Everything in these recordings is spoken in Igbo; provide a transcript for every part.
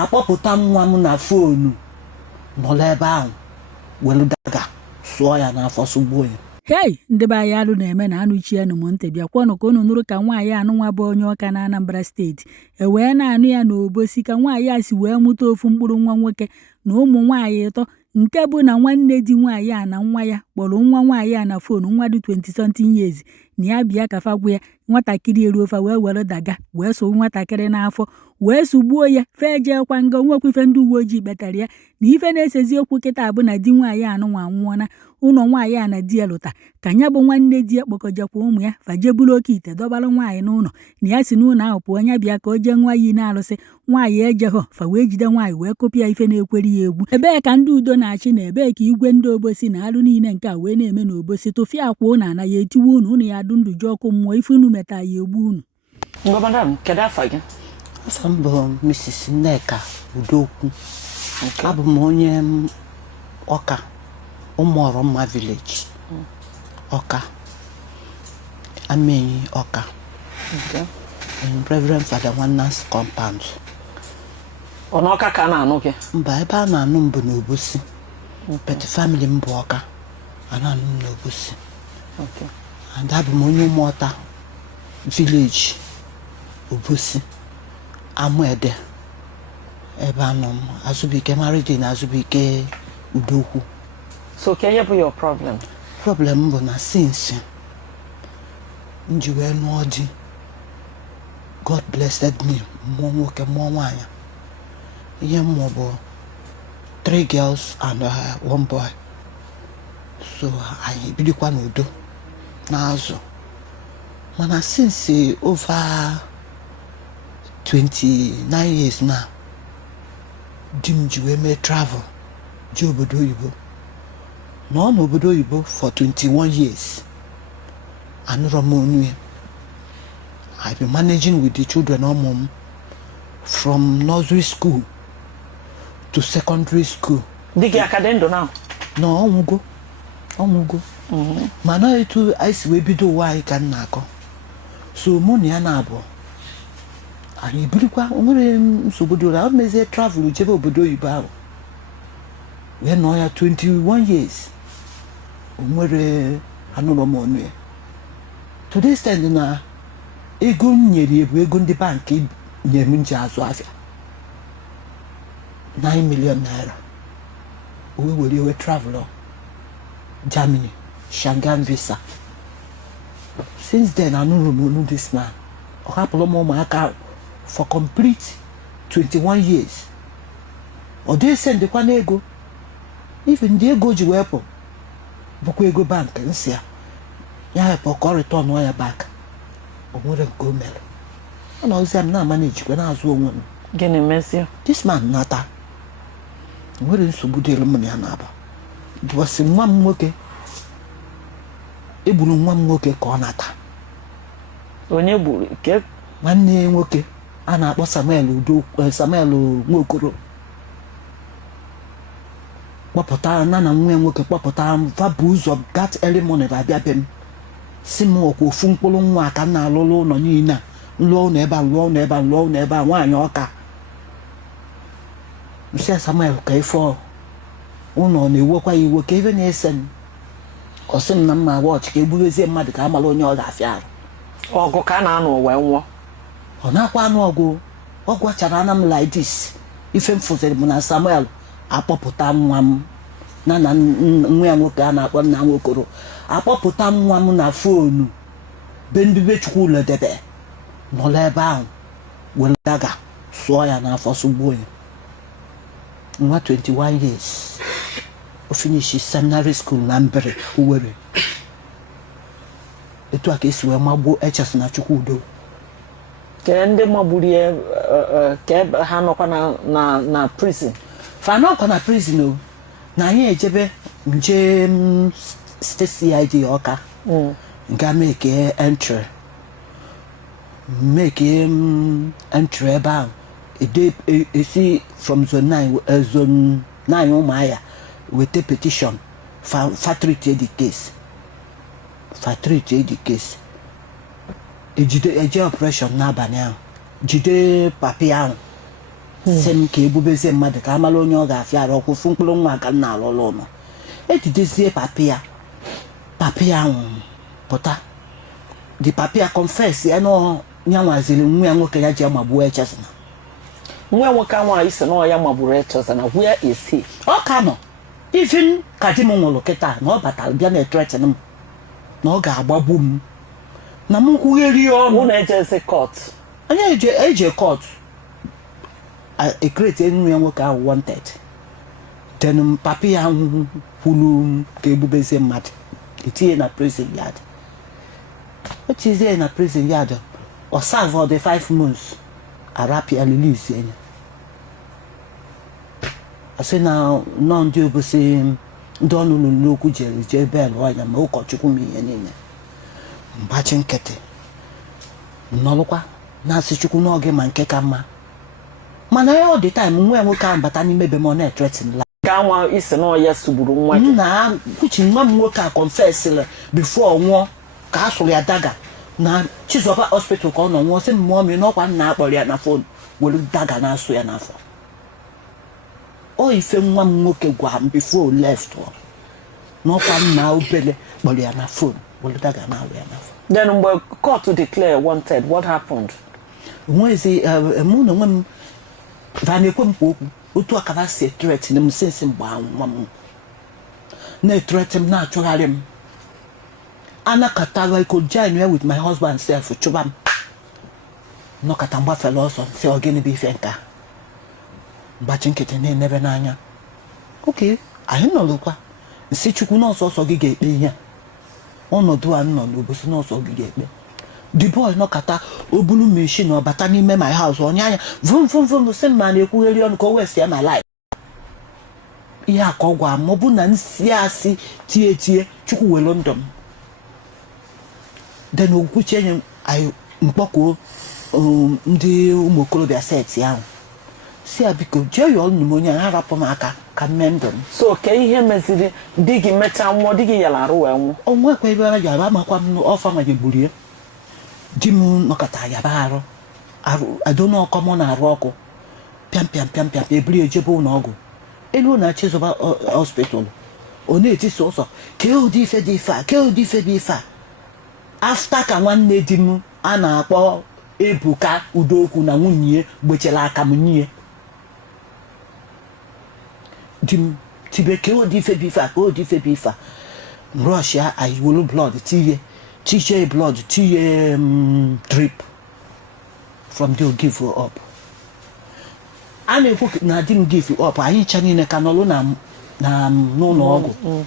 akpọpụta nwa m na fonu nọla ebe ahụ welu daga sụọ ya n'afọ sụgbuo ya. Hei, ndị be anyị alụ na-eme na anụ chienu m ntị bịakwanụ ka unu nụrụ ka nwaanyị anụnwa bụ onye Ọka na Anambra steeti wee na-anụ ya na Obosi ka nwaanyị a si wee mụta ofu mkpụrụ nwa nwoke na ụmụ nwaanyị 3 nke bụ na nwanne di nwaanyị a na nwa ya kpọrọ nwa nwaanyị a na fonu nwa dị 20-something years na ya bịa ka fagwa ya nwatakịrị eruofa wee were daga wee so nwatakịrị n'afọ wee sugbuo ya fee jeekwa nga nwekwa ife ndị uwe ojii kpetara ya na ife na-esezi okwu kịta bụ na di nwaanyị anụnwa nwụọna ụlọ nwaanyị a na di ya lụta ka ya bụ nwanne di ya kpọkọjakwa ụmụ ya fajebulu oke ite dọbara nwaanyị n'ụlọ na ya si n'ụlọ ahụ pụọ nya bịa ka o jee nwa yi na-alụsị nwaanyị ejeghọ fa wee jide nwaanyị wee kopịa ife na-ekweri ya egwu. Ebee ka ndị udo na-achị na ebee ka igwe ndị Obosi na alụ niile nke a wee na-eme na Obosi tụfịa akwa ụnụ ana ya etiwe unu ya dụ ndụ ji ọkụ mmụọ ife unu meta ya egbu unu. Madam, kedu afa gị? Afọ m bụ Mrs. Nneka Udokwu. Abụ m onye Ọka Ụmụọrọmma village. Ọka Amenyi Ọka. In Reverend Father Nwanna's compound. Ọnụ Ọka ka na-anụ gị? Mba, ebe a na-anụ m bụ n'Obosi. But family m bụ Ọka, a na-anụ m n'Obosi. And abụ m onye Ụmụọta village Obosi Amụede ebe anọ m Azụbike married na Azụbike Udokwu. So can you your problem? Problem bụ na since nji wee nụọ di, God blessed me mmụọ nwoke mmụọ nwaanyị. Ihe mmụọ bụ 3 girls and 1 boy. So anyị bidokwa n'udo n'azụ. Mana since over 29 years now, di m ji wee mee travel ji obodo oyibo. Nọ n'obodo oyibo for 21 years. Anụrụ m onu ya. I've been managing with the children ụmụ m from nursery school to secondary school. Dị gị aka dị ndụ now? No, ọnwụgo. Mana etu anyị si wee bido ụwa anyị ka m na-akọ. So mụ na ya na-abụ anyị birikwa nwere nsogbu dị ụra. Ọ mezie travel jebe obodo oyibo ahụ wee nọ ya 21 years. O nwere anụrụ m ọnụ ya. To the extent na ego m nyere bụ ego ndị bankị nyere m nji azụ afịa 9 million naira. O wee travel Germany, Schengen visa. Since then, I know this man. I have ụmụaka for complete 21 years. Or they send the one ego. Even the ego ji wepo. Bukwa ego bank nsi ya. Ya help or return wire back. O nwere go mel. Ọ na ozi am na manage kwa na azụ onwe m. Gịnị mesi? This man nata. Nwere nsogbu dịrị m ya na aba. Bụsị nwa m nwoke. Egburu nwa m nwoke ka ọ nata. Onye gburu ke? Nwanne nwoke a na-akpọ Samuel Nwokoro. Kpọpụta na nwa nwoke kpọpụta vabu ụzọ that early morning abịa be m. Si m ọkwa ofu mkpụrụ nwa ka m na-alụlụ ụlọ niile a. Nlụọ ụlọ ebe a, nlụọ ụlọ ebe a, nlụọ ụlọ ebe a, nwaanyị Ọka. Msị Samuel ka ifo ụlọ na-ewekwa ya iwe ka ebe na-ese m. Ọ sị m na mma wọchị ka egburezie mmadụ ka amala onye ọ ga-afịa arụ. Ọgụ ka na-anụ wee nwụọ. Ọ na-akwa anụ ọ gwachara na m like this. Ife m fụziri m na Samuel akpọpụta nwa m na nwa ya nwoke a na-akpọ nna Nwokoro. Akpọpụta nwa m na fonu be ndị be Chukwu ụlọ debe nọla ebe ahụ were daga sụọ ya n'afọ sụgbuo ya. Nwa 21 years. O finish seminary school na Mbere Uwere. Etu a ka esi wee magbuo Echesi na Chukwudo. Ke ndị magburu ya ka ha nọkwa na prison. Fa nọkwa na prison o. Na anyị ejebe nje state CID Ọka. Nga make entry. Make entry ebe ahụ. Esi from zone 9 ụmụahịa wete petition treat the case. Treat the case. Eje operation n'abalị ahụ. Jide papi ahụ. si m ka ebubezie mmadụ ka amala onye ọ ga-afịa arụ ọkwụ fụ mkpụrụ nwa aka nna alụlụ ụlọ ejidezie papi ya pụta di papi ya confess ya na ya nwaziri nwa ya nwoke ya ji amagbuo echezina nwa nwoke ahụ isi na ya magburu echezina where is he ọ ka nọ even ka di m nwụrụ kịta na ọ batara bịa na etretin m na ọ ga-agbagbu m na m kwugheri ọnụ na-ejezi court anyị eje court ekrete nwa ya nwoke ahụ wanted then papi ya kwulu ka ebubezie mmadụ etinye na prison yard etizie na prison yard ọ serve for the 5 months arapia release ya asị na nọ ndị obosi ndị ọnụnụ n'okwu jee bel ọnya ma ụkọchukwu m ihe niile mgbachi nkịtị nọlụkwa na-asị chukwu n'oge ma nke ka mma mana ya ọ dị time nwa nwoke ahụ bata n'ime be m ọ na-etretin la ka nwa isi na ya sugburu nwa gị na kwuchi nwa m nwoke a confessịrị before nwụọ ka a sụrụ ya daga na Chizoba hospital ka ọ nọ nwụọ sị m mụọ m n'ọkwa nna akpọrọ ya na fon were daga na-asụ ya n'afọ o ife nwa m nwoke gwa m before left n'ọkwa nna obele kpọrọ ya na fon were daga na-alụ ya n'afọ. Then mgbe court declare wanted, what happened? Nwezi mụ na onwe m na-ekwe m okwu otu akaba si threat na m sinsi mgba nwa m na-threat m na-achọgharị m anakọtara iko join with my husband self chụba m nọkọta mgbafere ọsọ si ogene bụ ife nka mgbachi nkịtị na-enebe n'anya oke anyị nọrọkwa nsi chukwu n'ọsọsọ gị ga-ekpe ihe ọnọdụ a nọ n'obosi n'ọsọ gị ga-ekpe the boy nọkọta obulu machine ọbata n'ime my house onye anya vum si mma na-ekwugheri ọnụ ka o wesi ya my life ihe a ka ọ gwa m ọ bụ na nsi asị tie chukwu welu ndụ m den okwuche enye anyị mkpọkwuo ndị ụmụ okorobịa seti ahụ si ya biko jee yọọ nụ m onye a harapụ m aka ka mme ndụ m. So ke ihe meziri di gị mechaa nwụọ di gị yara arụ wee nwụ onwekwa ebe a yaba amakwa m ọfa ma jegburu ya di m nọkọta yaba arụ adonọkọ m na-arụ ọkụ pịam ebiri ejebe ụlọ ọgwụ elu na Chizoba hospital ọ na-etisi ụsọ kee ụdị ife dị ife a afta ka nwanne di m a na-akpọ Ebuka Udokwu na nwunye gbechara aka m nye di m tibe kee ụdị ife bụ ife a Russia ayiwolu blood tinye blood tinye drip from there give up a na-ekwu na di m give up anyị ncha niile ka nọlụ na n'ụlọ ọgwụ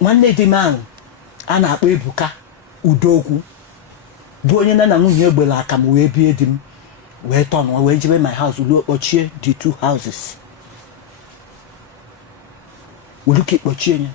nwanne di m ahụ a na-akpọ Ebuka Udokwu bụ onye na nwunye egbere aka m wee bie di m wee tọnụ wee jebe my house ruo kpọchie the 2 houses wuluke kpọchie ya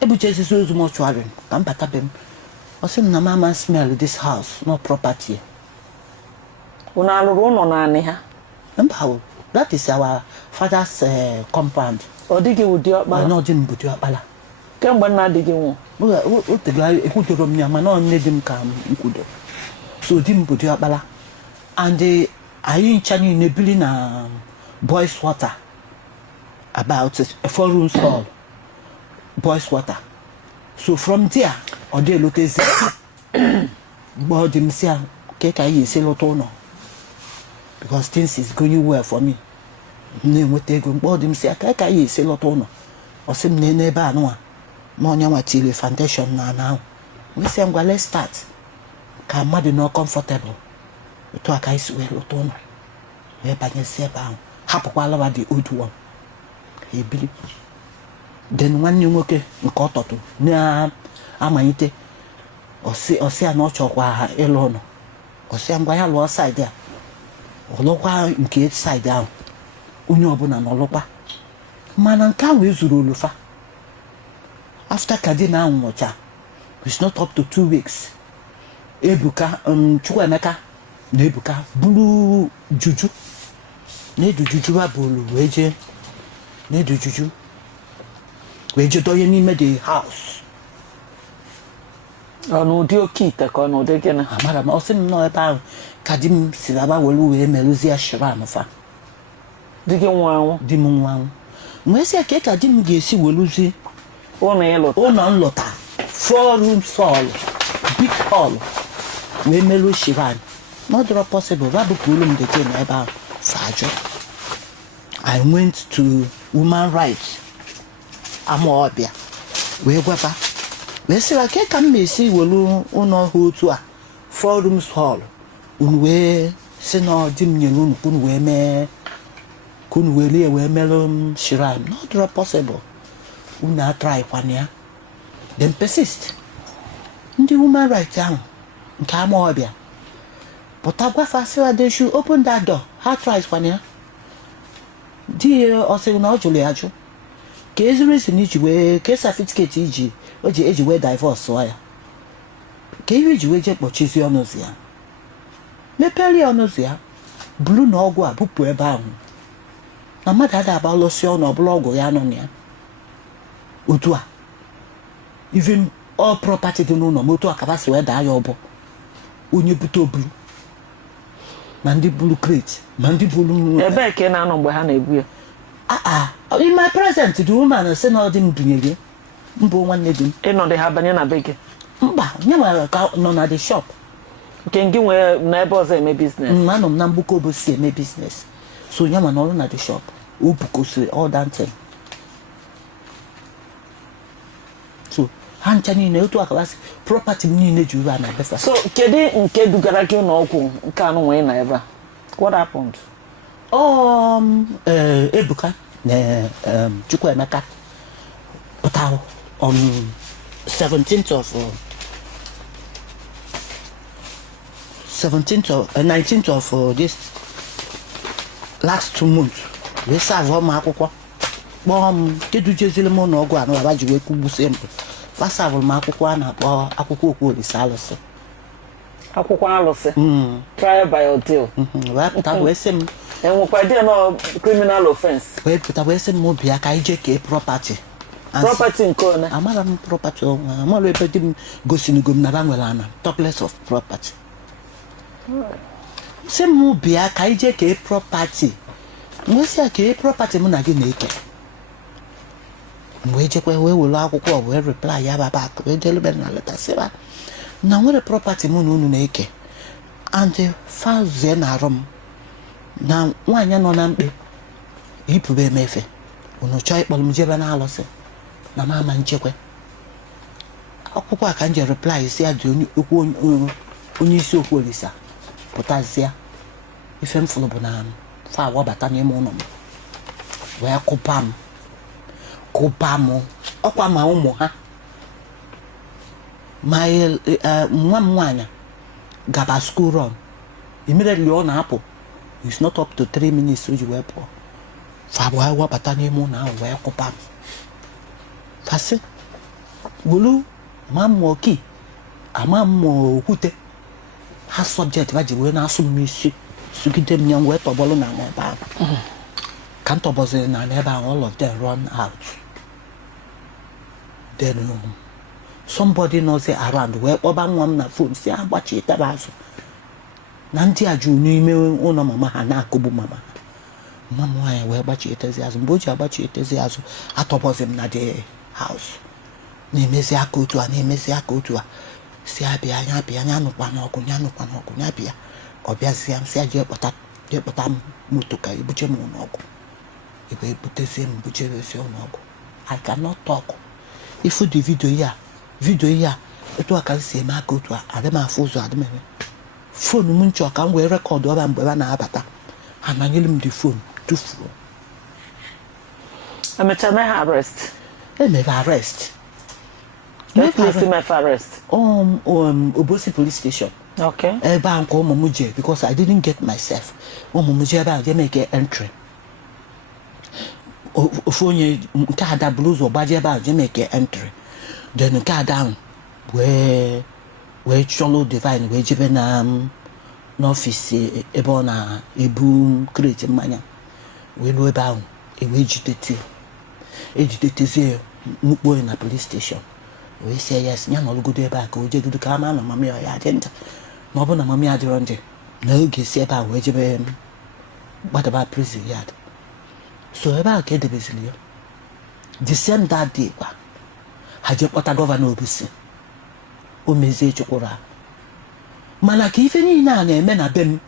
ebuchezisi ozu mọchụarị ka m bata be m ọ sị m na mama smell this house no property. Unu alụrụ ụlọ naanị ha? Mba, that is our father's compound. Ọ dịghị ụdị ọkpala? Ọ dị m bụ dị ọkpala. Kemgbe nna dị gị nwụọ? O tegara ekwudoro m ya mana ọ nne di m ka m kwudo. So di m bụ dị ọkpala. And anyị ncha niile bili na boys water about a 4-room stall boys water. So from there ọ dị elotezi mgbe ọ dị m si ya ka anyị esi lọta ụlọ because things is going well for me na-enweta ego mgbe ọ dị m si ya ka anyị esi lọta ụlọ ọ sị m n'ebe a nụwa na onye nwatiri foundation na ana ahụ we say ngwa let's start ka mmadụ nọ comfortable otu aka isi wee lọta ụlọ wee banyesi ebe ahụ hapụkwala the old one ebili then nwanne nwoke nke ọtọtụ na-amanyite ọsị ya na ọ chọkwa ịlụ ụlọ ọsị ya ngwa ya lụọ saịdị a ọlụkwa nke saịdị ahụ onye ọbụla n'ọlụkwa mana nke ahụ ezuru olufa after ka di na ahụ nwụcha it's not up to 2 weeks Ebuka Chukwuemeka na Ebuka buru juju na-edu juju ha bụrụ wee jee na-edu juju wee jee donye n'ime the house. Ọ n'ụdị oke ite ka ọ n'ụdị gịnị? Amara m ọ sị m nọ ebe ahụ ka di m siri aba were wee merụzie shram fa di gị nwa anwụ di m nwa anwụ wee sị ka ka di m ga-esi weluzi ụlọ nlọta 4 rooms hall big hall wee melu shiran not draw possible rabụpụrụ m dete na ebe ahụ fajụ. I went to woman rights Amaọbịa wee gwaba wee sịra ke ka m esi welu ụlọ ha otu a 4 rooms hall unu wee si na di m nyere unu kunu wee mee kunu wee wee melụ m shrine not draw possible unu atrai kwana ya then persist ndị woman rights ahụ nke Amaọbịa pụta gwafa sịra they should open that door ha tries kwana ya di ọ sịrị na ọ jụrụ ya ajụ ka ezuru esi na iji wee ka certificate iji o ji eji wee divorce ya ka ihe iji wee je kpọchizie ọnụ ụzọ ya mepere ọnụ ụzọ ya buru na ọgwụ a bupụ ebe ahụ na mmadụ ada aba lụsị ọnụ ọbụla ọgwụ ya nọ na ya otu a even all property dị n'ụlọ ma otu a kabasị wee daa ya ọbọ onye bute oburu ma ndị buru crate ma ndị buru ebe ka na-anọ mgbe ha na-ebu ya in my present the woman say na ọ dị m dunyere mbụ nwanne di m ịnọdụ ha banye na be gị mba nye nwere ka nọ na the shop nke gị nwee n'ebe ọzọ eme business anọ m na mgbuko Obosi eme business so nye nwa nọrụ na the shop o bukosiri all that thing so ha ncha niile otu akabasị property m niile juru a na befa. So kedu nke dugara gị n'ọgwụ nke anụ nwee na ebe a? What happened? Ebuka na Chukwuemeka pụtara on 19th of this last 2 months wee serve m akwụkwọ kpọọ m kedu jezili m n'ọgwụ anụ aba ji wee kwugbusie mpụ pasavụrụ m akwụkwọ a na-akpọ akwụkwọ Okwu-Olise alụsị. Akwụkwọ alụsị? Trial by ordeal. Wee pụta wee sị m enwekwa dị nọ criminal offense. Wee pụta wee sị m bịa ka ije kee property. Property nke one? Amara m property ọnwa amara ebe di m gosinigo m na ba nwere ana topless of property. Sị m bịa ka ije kee property wee sị ya kee property m na gị na-eke wee jekwa wee were akwụkwọ wee reply ya baba wee jelube na leta sịba na nwere property m na unu na-eke and fazie na-arụ m na nwaanyị nọ na mkpe yipụbe emefe unu chọọ ịkpọrọ m jebe na alụsị na mama nchekwe akwụkwọ a ka m je reply si ya dị onye isi Okwu-Olise pụtazie ife m fụrụ bụ na fa wabata n'ime ụlọ m wee kụpa m ọkwa ma ụmụ ha ma nwa m nwaanyị gaba school run immediately ọ na-apụ it's not up to 3 minutes o ji wee pụọ fa wee wabata n'ime ụlọ ahụ wee kụpa m fasị wolu ma mmụọ ki ama mmụọ okwute ha subject ba ji wee na-asụ m isi sugide m ya wee tọbọlụ na ebe ahụ ka m tọbọziri na ebe ahụ all of them run out then somebody knows around wee kpọba nwa m na phone si agbachi tebe azụ na ndị a jụrụ n'ime ụlọ mama ha na-akụgbu mama ha nwa m nwaanyị wee gbachie tezi azụ mgbe o ji agbachie tezi azụ atọbọzi m na the house na-emezi aka otu a na-emezi aka otu a si abịa anya bịa anya nụkwa n'ọgụ ya nụkwa n'ọgụ ya bịa ọ bịazie m si ya jee kpọta m moto ka ebuche m n'ọgụ ebe ebutezie m bujerezie n'ọgụ I cannot talk ifu the video ya etu a ka m si eme aka otu a adị m afụ ụzọ adị m eme fonu m nchọ ka m wee rekọdụ ọba mgbe ha na-abata ha nanyere m the phone tufuo emechara ha arrest emere arrest Obosi police station. Okay. Ebe ahụ ka ụmụ m jee because I didn't get myself. Ụmụ m jee ebe ahụ jee make entry. Ofu onye nke ada buru ụzọ gbaje ebe ahụ jee make entry. Then nke ada ahụ wee chọlụ divine wee jebe na n'ọfịs ebe ọ na-ebu crate mmanya wee ruo ebe ahụ wee ejidetezie mkpụrụ na police station. We say yes, ya no go ebe a ka o jegodo ka ama na mama ya dị nta na ọ bụ na mama ya dịrọ ndị na oge si ebe a wee jebe gbadaba prison yard So ebe a ka edebezili ya. The same that day kwa. Ha je kpọta gọvanọ Obosi. O mezie chukwuru ahụ. Mana ka ife niile a na-eme na be m,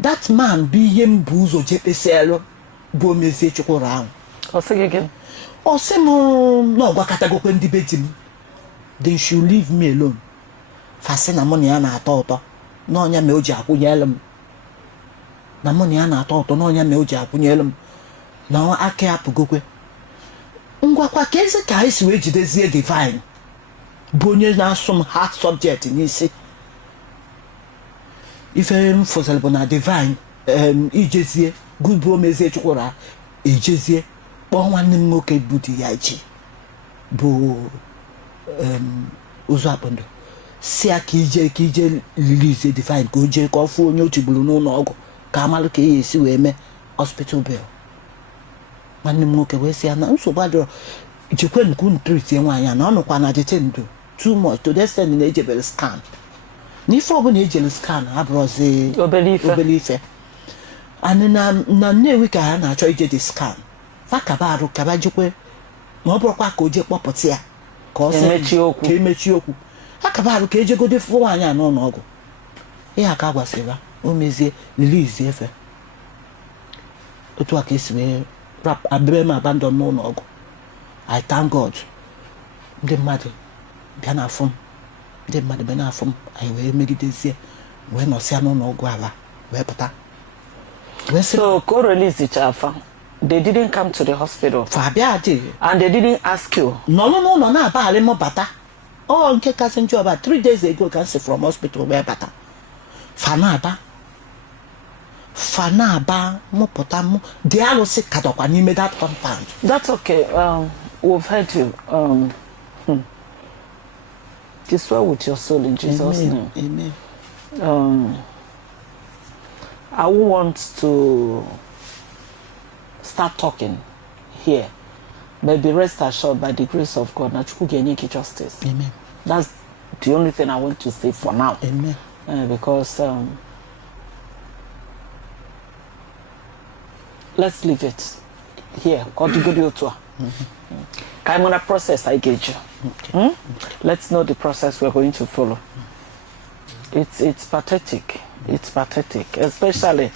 that man bụ ihe m bụ ụzọ je kpesịalụ bụ o mezie chukwuru ahụ. Ọ sị gị gịnị? Ọ sị m na ọ gwakọtagokwe ndị be di m. They should leave me alone. Fasị na mụ na ya na-atọ ụtọ. N'ọnya ma o ji akwụnyelu m. Na mụ na ya na-atọ ụtọ n'ọnya ma o ji akwụnyelu m. Na aka ya pụgokwe. Ngwakwa ka eze ka anyị si wee jidezie Divine. Bụ onye na-asụ m hard subject n'isi. Ife m fụzara bụ na Divine ijezie gụbụ omezie chukwuru ejezie kpọọ nwanne m nwoke bụ di ya ji bụ ụzọ akpọndụ si ya ka ije release Divine ka o jee ka ọ fụ onye o tigburu n'ụlọ ọgwụ ka amalụ ka e esi wee mee hospital bill. Nwanne m nwoke wee si ya na nsogbu adịrọ jekwe nke unu treatie nwaanyị na ọ nọkwa na detendu too much to the extent na ejebere scan. N'ife ọbụla ejere scan abụrụzi obere ife. Anyị na Nnewi ka ha na-achọ ije dị scan. Fa kaba arụ kaba jekwe ma ọ bụrụkwa ka o jee kpọpụta ya ka ọ emechi okwu. Ha kaba arụ ka ejegode fụ nwaanyị a n'ụlọ ọgwụ. Ihe ka gwasịra o mezie release efe. Otu a ka esi wee abebe m abandon n'ụlọ ọgwụ. I thank God. Ndị mmadụ bịa n'afọ m. Ndị mmadụ bịa n'afọ m. Anyị wee megidezie wee nọsịa n'ụlọ ọgwụ ala wee pụta. So co release Chafa. They didn't come to the hospital. And they didn't ask you. No, na ba mo bata. Oh, nke kasị njọ about 3 days ago can say from hospital where bata. Fanaba mo pụta mo. They are sick kadokwa n'ime that compound. That's okay. We've heard you. Just well with your soul in Jesus' name. Amen. I want to start talking here, but be rest assured by the grace of God that you can get justice. Amen. That's the only thing I want to say for now. Amen. Because let's leave it here. God to go to. I'm on a process I gauge you. Okay. Let's know the process we're going to follow. It's pathetic. It's pathetic, especially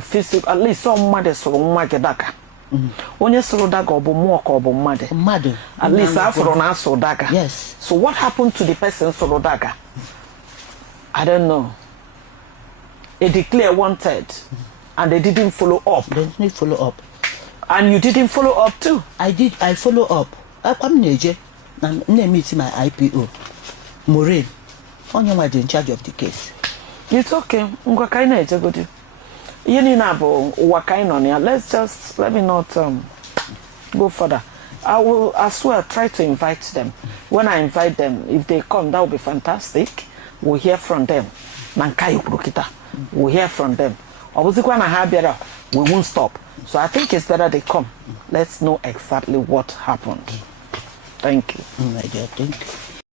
physical. At least some mother so magedaka. Onye soro daga obo more obo mother. At least afro na so daga. Yes. So what happened to the person soro daga? I don't know. They declare wanted, and they didn't follow up. They didn't follow up. And you didn't follow up too. I did. I follow up. I come neje. And meet my IPO. Maureen. Onye was in charge of the case. It's okay. Let me not go further. I will as well try to invite them. When I invite them, if they come, that will be fantastic. We'll hear from them. We'll hear from them. We won't stop. So I think it's better they come. Let's know exactly what happened. Thank you. My dear, thank you.